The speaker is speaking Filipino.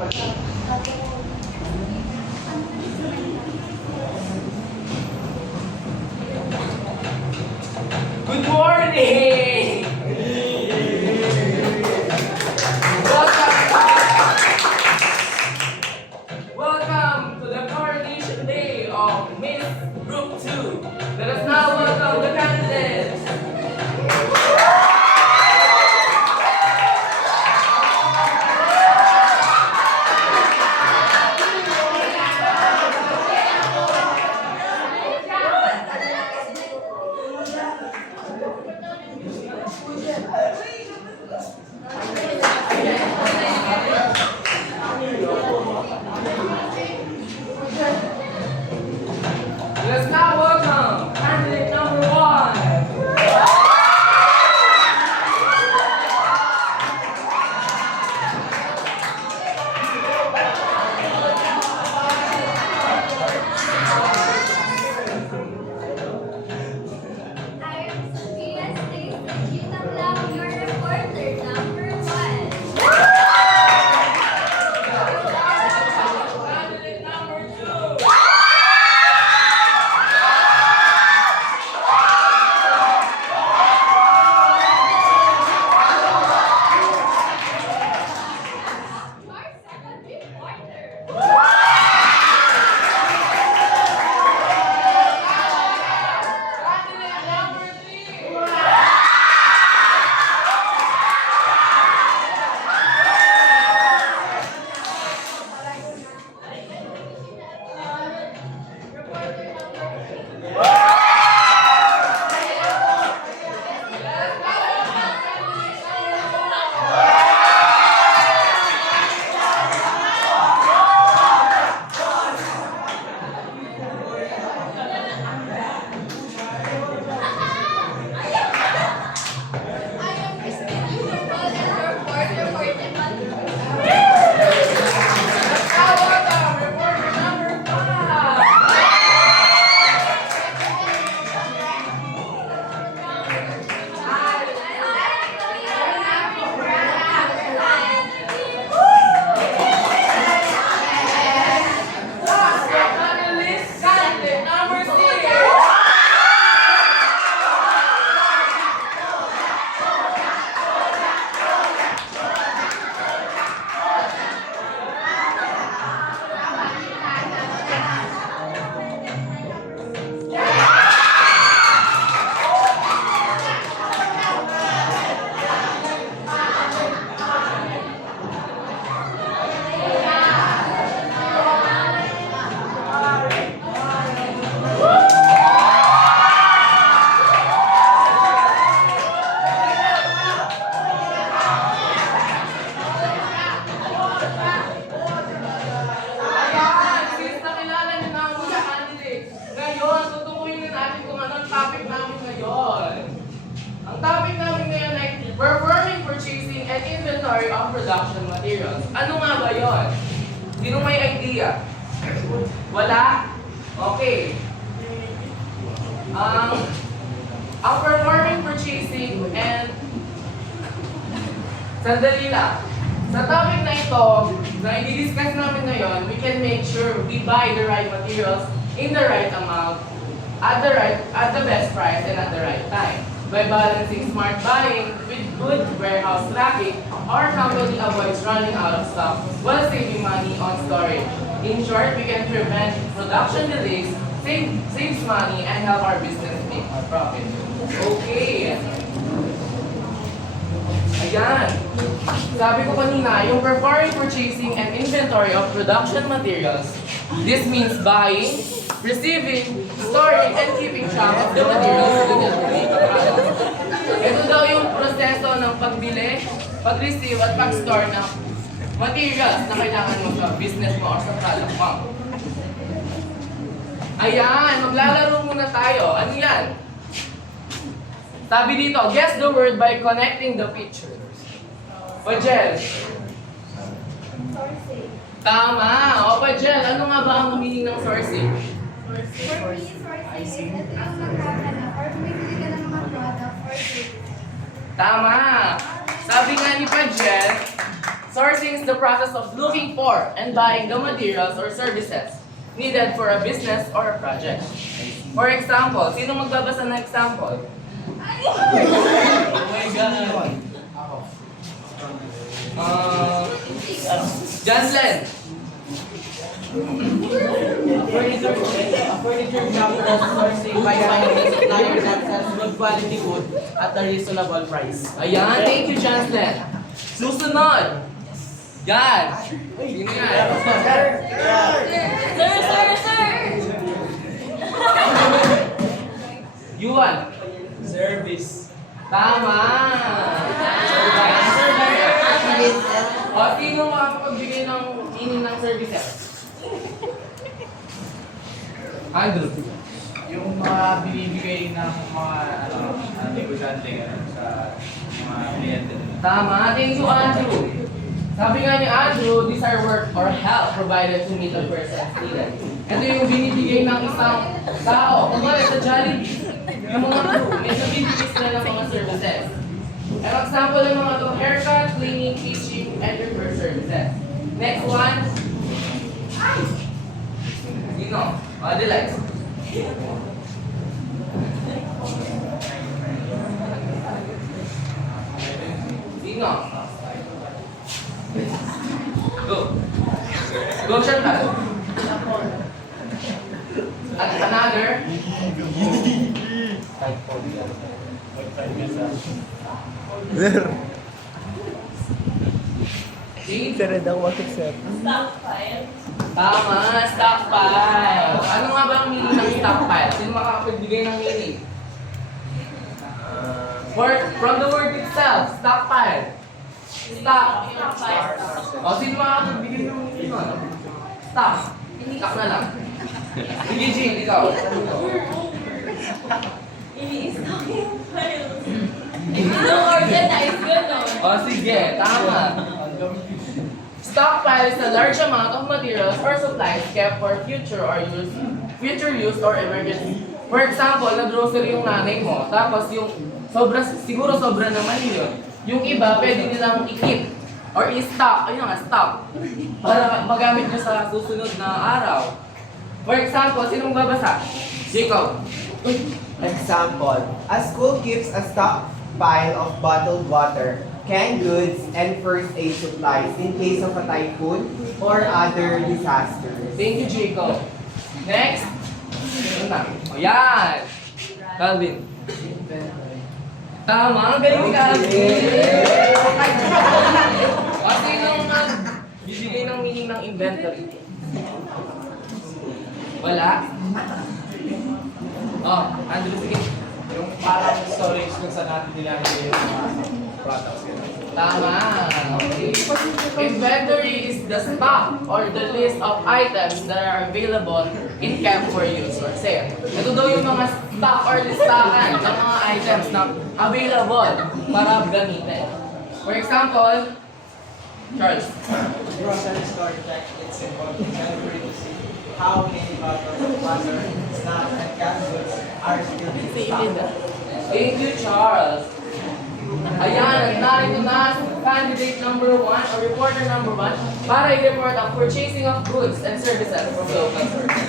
Good morning! Welcome to the coronation day of Miss Group 2. Let us now welcome the candidates. Let's now welcome candidate number 1. I am Sophia Stacy Gitablang, your reporter, number 1. Candidate number 2. Your second reporter. Candidate number 3. Reporter number 3. I am Christine Yulupol and your reporter for the month. Now welcome reporter number 5. Finalist candidate number 6. Ayan, since nakilala niyo na ang mga candidates, ngayon, tutukuyin na natin kung ano ang topic namin ngayon. Ang topic namin ngayon ay performing, purchasing, and inventory of production materials. Ano nga ba yun? Sino may idea? Wala? Okay. Ang performing, purchasing, and sandali lang. Sa topic na ito, na i-discuss namin ngayon, we can make sure we buy the right materials in the right amount, at the best price, and at the right time. By balancing smart buying with good warehouse tracking, our company avoids running out of stock while saving money on storage. In short, we can prevent production delays, saves money, and help our business make a profit. Okay. Ayan. Sabi ko kanina, yung performing, purchasing, and inventory of production materials. This means buying, receiving, storing, and keeping track of the materials needed to make a product. Ito daw yung proseso ng pagbili, pag-receive, at pag-store ng materials na kailangan mo sa business mo o sa product mo. Ayan, maglalaro muna tayo. Ano yan? Sabi dito, guess the word by connecting the pictures. O Jel? Sourcing. Tama! O Jel, ano nga ba ang meaning ng sourcing? For me, sourcing is ito yung maghahanap or bumibili ka ng mga product or service. Tama! Sabi nga ni Pajel, Sourcing is the process of looking for and buying the materials or services needed for a business or a project. For example, sino magbabasa ng example? Jansen. A furniture shop does sourcing by finding a supplier that sells good quality wood at a reasonable price. Ayan, thank you, Jansen. Susunod. Yan. Sino yan? Sir! Yuan. Service. Tama. O, sino makakapagbigay ng meaning ng services? Andrew. Yung mga binibigay ng mga negosyante sa mga kliyente nila. Tama. Thank you, Andrew. Sabi nga ni Andrew, these are work or help provided to meet the person's needed. Ito yung binibigay ng isang tao. Kumari sa Jollibee, ng mga crew, medyo binibigay sila ng mga services. An example ng mga to, haircut, cleaning, teaching, and repair services. Next one. Sino? Adelaide. Sino? Go. Go, Chantal. At another. Jade. Tama, stockpile. Ano nga ba ang meaning ng stockpile? Sino makakapagbigay ng meaning? From the word itself, stockpile. Stock. O, sino makakapagbigay ng meaning nun? Stock. Stock na lang. Sige, Jane, ikaw. Organize, gano'n. O, sige, tama. Stockpile is a large amount of materials or supplies kept for future use or emergency. For example, na-grocery yung nanay mo, tapos yung siguro sobra naman yun. Yung iba, pwede nilang i-keep or i-stock, ayun nga, stock, para magamit nyo sa susunod na araw. For example, sinong babasa? Jacob. Example, a school keeps a stockpile of bottled water, canned goods, and first aid supplies in case of a typhoon or other disasters. Thank you, Jacob. Next. Ito na. O, yan. Calvin. Tama, ang galing ni Calvin. Kasi nung bibigay ng meaning ng inventory. Wala? Oh, Andrew, sige. Yung parang storage kung saan natin nilalagay yung mga products. Tama. Okay. Inventory is the stock or the list of items that are available in kept for use or sale. Ito daw yung mga stock or listahan ng mga items na available para gamitin. For example, Charles. Grocery store check its inventory to see how many bottles of water, snacks, and canned goods are still in stock. Thank you, Charles. Ayan, at narito na candidate number 1 or reporter number 1 para i-report ang purchasing of goods and services from local sources.